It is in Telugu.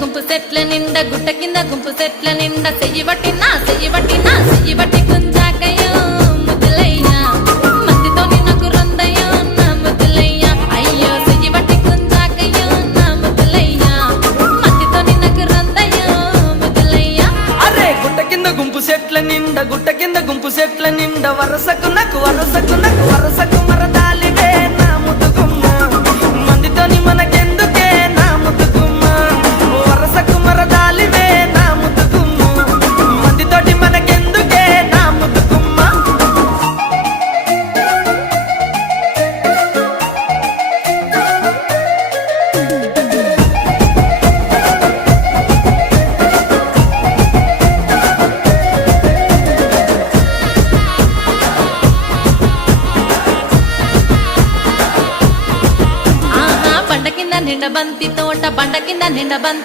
గుంపు సెట్ల నిండా గుట్ట కింద గుంపు సెట్ల నిండా చెయ్యి పట్టినా చెయ్యి పట్టి గుంజాకయ్యో ముద్దులయ్యా మందితో నాకు రొందయ్యో నా ముద్దులయ్యా అయ్యో చెయ్యి పట్టి గుంజాకయ్యో నా ముద్దులయ్యా మందితో నాకు రొందయ్యో ముద్దులయ్యా. అరే గుట్ట కింద గుంపు సెట్ల నిండా వరసకు మరదాలివే నా ముద్దుగుమ్మ మందితోని మనకెందుకే నా ముద్దుగుమ్మ వరసకు మరదాలివే నా ముద్దుగుమ్మ మందితోటి మనకెందుకే నా ముద్దుగుమ్మ. బండ కింద నిండ బంతి తోట బండ కింద నిండ బంతి